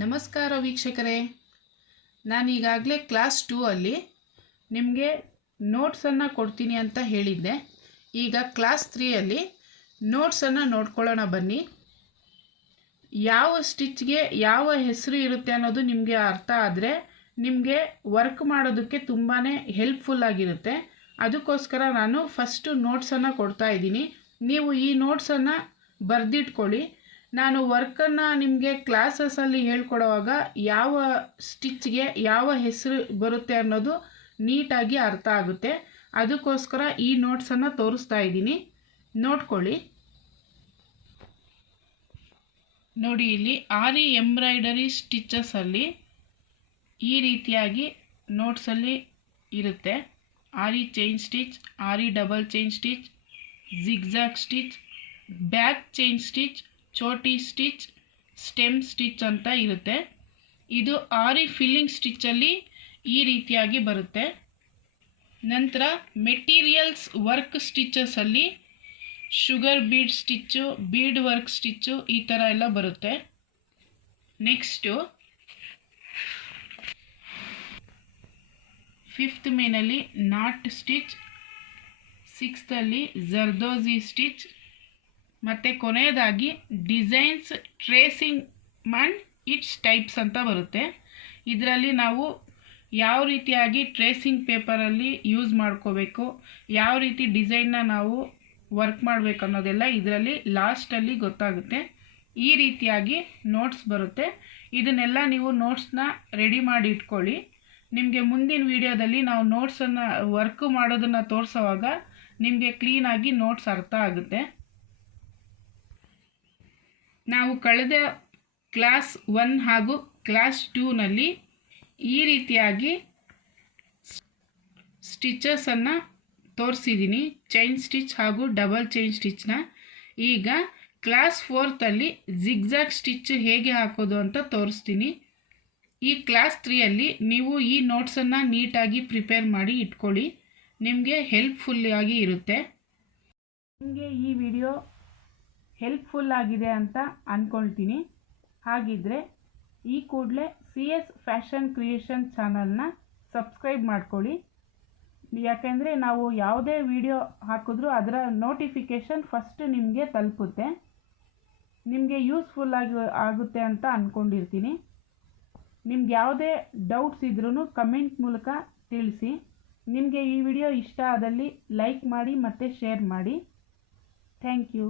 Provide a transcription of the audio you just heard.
ನಮಸ್ಕಾರ ವೀಕ್ಷಕರೇ, ನಾನು ಈಗಾಗಲೇ ಕ್ಲಾಸ್ 2 ಅಲ್ಲಿ ನಿಮಗೆ ನೋಟ್ಸನ್ನು ಕೊಡ್ತೀನಿ ಅಂತ ಹೇಳಿದ್ದೆ. ಈಗ ಕ್ಲಾಸ್ 3 ಅಲ್ಲಿ ನೋಟ್ಸನ್ನು ನೋಡ್ಕೊಳ್ಳೋಣ ಬನ್ನಿ. ಯಾವ ಸ್ಟಿಚ್ಗೆ ಯಾವ ಹೆಸರು ಇರುತ್ತೆ ಅನ್ನೋದು ನಿಮಗೆ ಅರ್ಥ ಆದರೆ ನಿಮಗೆ ವರ್ಕ್ ಮಾಡೋದಕ್ಕೆ ತುಂಬಾ ಹೆಲ್ಪ್ಫುಲ್ ಆಗಿರುತ್ತೆ. ಅದಕ್ಕೋಸ್ಕರ ನಾನು ಫಸ್ಟು ನೋಟ್ಸನ್ನು ಕೊಡ್ತಾ ಇದ್ದೀನಿ. ನೀವು ಈ ನೋಟ್ಸನ್ನು ಬರೆದಿಟ್ಕೊಳ್ಳಿ. ನಾನು ವರ್ಕನ್ನು ನಿಮಗೆ ಕ್ಲಾಸಸ್ಸಲ್ಲಿ ಹೇಳ್ಕೊಡುವಾಗ ಯಾವ ಸ್ಟಿಚ್ಗೆ ಯಾವ ಹೆಸರು ಬರುತ್ತೆ ಅನ್ನೋದು ನೀಟಾಗಿ ಅರ್ಥ ಆಗುತ್ತೆ. ಅದಕ್ಕೋಸ್ಕರ ಈ ನೋಟ್ಸನ್ನು ತೋರಿಸ್ತಾ ಇದ್ದೀನಿ, ನೋಡ್ಕೊಳ್ಳಿ. ನೋಡಿ, ಇಲ್ಲಿ ಆರಿ ಎಂಬ್ರಾಯ್ಡರಿ ಸ್ಟಿಚಸಲ್ಲಿ ಈ ರೀತಿಯಾಗಿ ನೋಟ್ಸಲ್ಲಿ ಇರುತ್ತೆ. Aari chain stitch, aari double chain stitch, zigzag stitch, back chain stitch, choti stitch, stem stitch ಅಂತ ಇರುತ್ತೆ. ಇದು ಆರಿ ಫಿಲ್ಲಿಂಗ್ ಸ್ಟಿಚ್ಚಲ್ಲಿ ಈ ರೀತಿಯಾಗಿ ಬರುತ್ತೆ. ನಂತರ ಮೆಟೀರಿಯಲ್ಸ್ ವರ್ಕ್ ಸ್ಟಿಚಸಲ್ಲಿ sugar bead stitch, bead work stitch ಈ ಥರ ಎಲ್ಲ ಬರುತ್ತೆ. ನೆಕ್ಸ್ಟು 5th ಮೇನಲ್ಲಿ ನಾಟ್ ಸ್ಟಿಚ್, 6th ಅಲ್ಲಿ ಜರ್ದೋಜಿ ಸ್ಟಿಚ್, ಮತ್ತು ಕೊನೆಯದಾಗಿ designs tracing and its types ಅಂತ ಬರುತ್ತೆ. ಇದರಲ್ಲಿ ನಾವು ಯಾವ ರೀತಿಯಾಗಿ ಟ್ರೇಸಿಂಗ್ ಪೇಪರಲ್ಲಿ ಯೂಸ್ ಮಾಡ್ಕೋಬೇಕು, ಯಾವ ರೀತಿ ಡಿಸೈನ್ನ ನಾವು ವರ್ಕ್ ಮಾಡಬೇಕು ಅನ್ನೋದೆಲ್ಲ ಇದರಲ್ಲಿ ಲಾಸ್ಟಲ್ಲಿ ಗೊತ್ತಾಗುತ್ತೆ. ಈ ರೀತಿಯಾಗಿ ನೋಟ್ಸ್ ಬರುತ್ತೆ. ಇದನ್ನೆಲ್ಲ ನೀವು ನೋಟ್ಸ್ನ ರೆಡಿ ಮಾಡಿ ಇಟ್ಕೊಳ್ಳಿ. ನಿಮಗೆ ಮುಂದಿನ ವಿಡಿಯೋದಲ್ಲಿ ನಾವು ನೋಟ್ಸನ್ನು ವರ್ಕ್ ಮಾಡೋದನ್ನು ತೋರಿಸೋವಾಗ ನಿಮಗೆ ಕ್ಲೀನಾಗಿ ನೋಟ್ಸ್ ಅರ್ಥ ಆಗುತ್ತೆ. ನಾವು ಕಳೆದ ಕ್ಲಾಸ್ 1 ಹಾಗೂ ಕ್ಲಾಸ್ 2ನಲ್ಲಿ ಈ ರೀತಿಯಾಗಿ ಸ್ಟಿಚಸನ್ನು ತೋರಿಸಿದ್ದೀನಿ, ಚೈನ್ ಸ್ಟಿಚ್ ಹಾಗೂ ಡಬಲ್ ಚೈನ್ ಸ್ಟಿಚ್ನ. ಈಗ ಕ್ಲಾಸ್ 4ಲ್ಲಿ ಜಿಗ್ಜಾಗ್ ಸ್ಟಿಚ್ ಹೇಗೆ ಹಾಕೋದು ಅಂತ ತೋರಿಸ್ತೀನಿ. ಈ ಕ್ಲಾಸ್ 3ಯಲ್ಲಿ ನೀವು ಈ ನೋಟ್ಸನ್ನು ನೀಟಾಗಿ ಪ್ರಿಪೇರ್ ಮಾಡಿ ಇಟ್ಕೊಳ್ಳಿ, ನಿಮಗೆ ಹೆಲ್ಪ್ಫುಲ್ಲಾಗಿ ಇರುತ್ತೆ. ನಿಮಗೆ ಈ ವಿಡಿಯೋ ಹೆಲ್ಪ್ಫುಲ್ ಆಗಿದೆ ಅಂತ ಅಂದ್ಕೊಳ್ತೀನಿ. ಹಾಗಿದ್ದರೆ ಈ ಕೂಡಲೇ CS ಫ್ಯಾಷನ್ ಕ್ರಿಯೇಷನ್ ಚಾನಲ್ನ ಸಬ್ಸ್ಕ್ರೈಬ್ ಮಾಡ್ಕೊಳ್ಳಿ. ಯಾಕೆಂದರೆ ನಾವು ಯಾವುದೇ ವಿಡಿಯೋ ಹಾಕಿದ್ರೂ ಅದರ ನೋಟಿಫಿಕೇಷನ್ ಫಸ್ಟ್ ನಿಮಗೆ ತಲುಪುತ್ತೆ. ನಿಮಗೆ ಯೂಸ್ಫುಲ್ ಆಗುತ್ತೆ ಅಂತ ಅಂದ್ಕೊಂಡಿರ್ತೀನಿ. ನಿಮ್ಗೆ ಯಾವುದೇ ಡೌಟ್ಸ್ ಇದ್ರೂ ಕಮೆಂಟ್ ಮೂಲಕ ತಿಳಿಸಿ. ನಿಮಗೆ ಈ ವಿಡಿಯೋ ಇಷ್ಟ ಆದಲ್ಲಿ ಲೈಕ್ ಮಾಡಿ ಮತ್ತು ಶೇರ್ ಮಾಡಿ. Thank you.